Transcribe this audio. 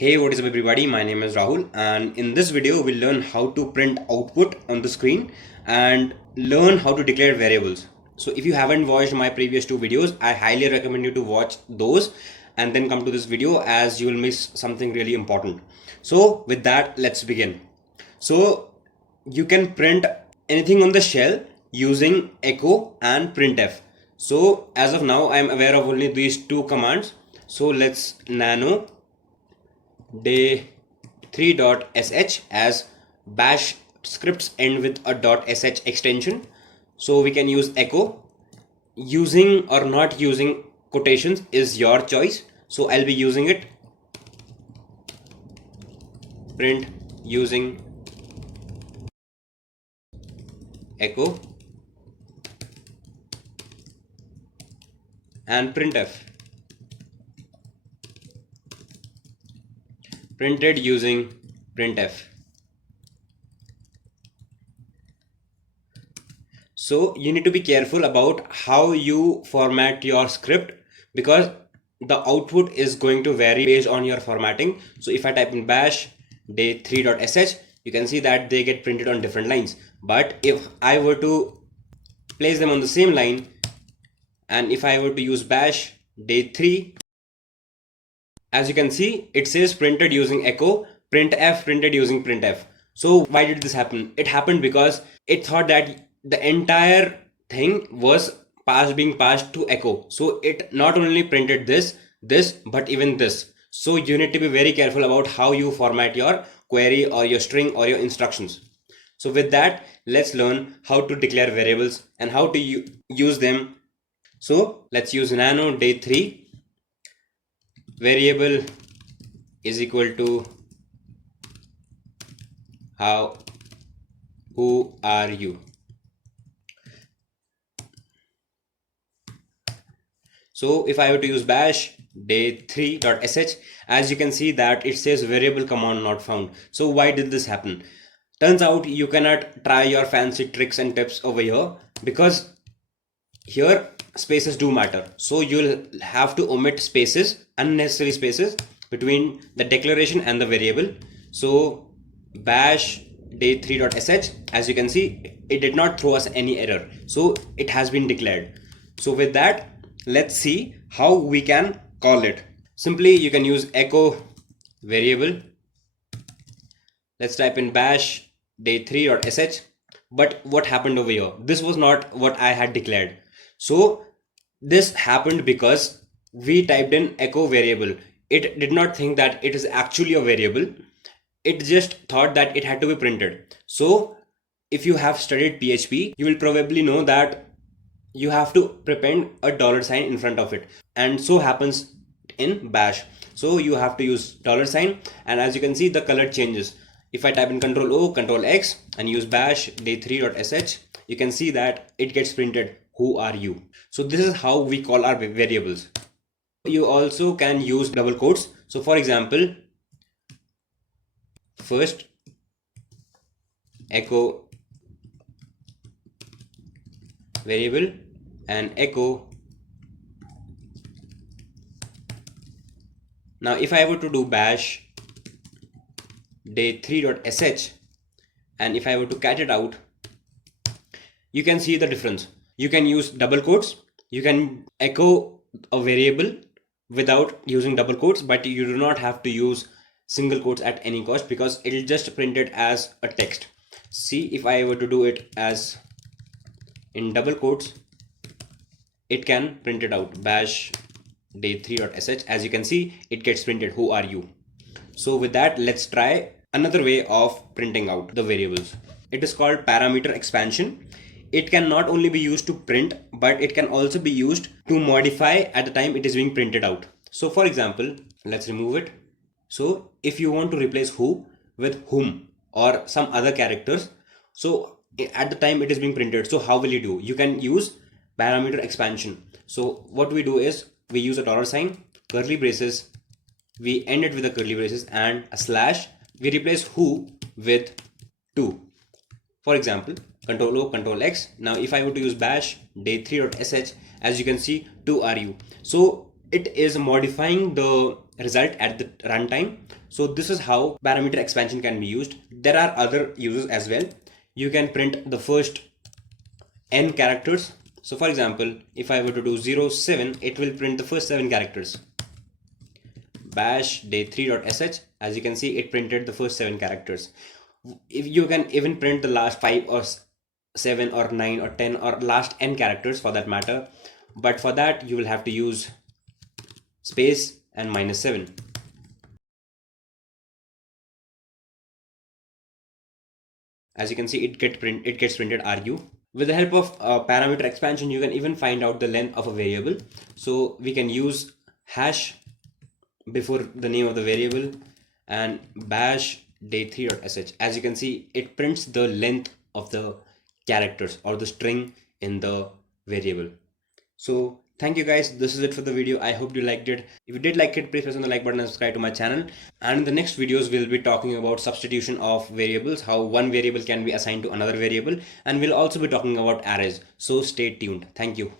Hey, what is up everybody? My name is Rahul, and in this video we'll learn how to print output on the screen and learn how to declare variables. So if you haven't watched my previous two videos, I highly recommend you to watch those and then come to this video, as you will miss something really important. So with that, let's begin. So you can print anything on the shell using echo and printf. So as of now I am aware of only these two commands. So let's nano day3.sh, as bash scripts end with a .sh extension, so we can use echo. Using or not using quotations is your choice, so I'll be using it. Print using echo and printf, printed using printf. So you need to be careful about how you format your script, because the output is going to vary based on your formatting. So if I type in bash day3.sh, you can see that they get printed on different lines. But if I were to place them on the same line, and if I were to use bash day3, as you can see, it says printed using echo, printf printed using printf. So why did this happen? It happened because it thought that the entire thing was being passed to echo. So it not only printed this, but even this. So you need to be very careful about how you format your query or your string or your instructions. So with that, let's learn how to declare variables and how to use them. So let's use nano day3 variable is equal to who are you. So if I were to use bash day3.sh, as you can see that it says variable command not found. So why did this happen? Turns out you cannot try your fancy tricks and tips over here, because here spaces do matter. So you'll have to omit spaces, unnecessary spaces, between the declaration and the variable. So bash day3.sh, as you can see, it did not throw us any error, so it has been declared. So with that, let's see how we can call it. Simply you can use echo variable. Let's type in bash day3.sh. but what happened over here? This was not what I had declared. So this happened because we typed in echo variable. It did not think that it is actually a variable. It just thought that it had to be printed. So if you have studied PHP, you will probably know that you have to prepend a $sign in front of it, and so happens in bash. So you have to use $sign, and as you can see, the color changes. If I type in Ctrl O, Ctrl X and use bash day3.sh, you can see that it gets printed who are you. So this is how we call our variables. You also can use double quotes. So for example, first echo variable and echo. Now if I were to do bash day3.sh, and if I were to cat it out, you can see the difference. You can use double quotes, you can echo a variable without using double quotes, but you do not have to use single quotes at any cost, because it will just print it as a text. See, if I were to do it as in double quotes, it can print it out, bash day3.sh. as you can see, it gets printed who are you. So with that, let's try another way of printing out the variables. It is called parameter expansion. It can not only be used to print, but it can also be used to modify at the time it is being printed out. So for example, let's remove it. So if you want to replace who with whom or some other characters, so at the time it is being printed, so how will you do? You can use parameter expansion. So what we do is we use a $sign, curly braces, we end it with a curly braces and a slash. We replace who with to. For example, Ctrl O, Ctrl X. Now if I were to use bash day3.sh, as you can see, to ru. So it is modifying the result at the runtime. So this is how parameter expansion can be used. There are other uses as well. You can print the first n characters. So for example, if I were to do 07, it will print the first 7 characters. Bash day3.sh, as you can see, it printed the first 7 characters. If you can even print the last 5 or 7 or 9 or 10 or last n characters for that matter, but for that you will have to use space and -7. As you can see, it gets printed RU. With the help of parameter expansion, you can even find out the length of a variable. So we can use hash before the name of the variable and bash day3.sh. As you can see, it prints the length of the characters or the string in the variable. So thank you guys. This is it for the video. I hope you liked it. If you did like it, please press on the like button and subscribe to my channel. And in the next videos, we'll be talking about substitution of variables, how one variable can be assigned to another variable, and we'll also be talking about arrays. So stay tuned. Thank you.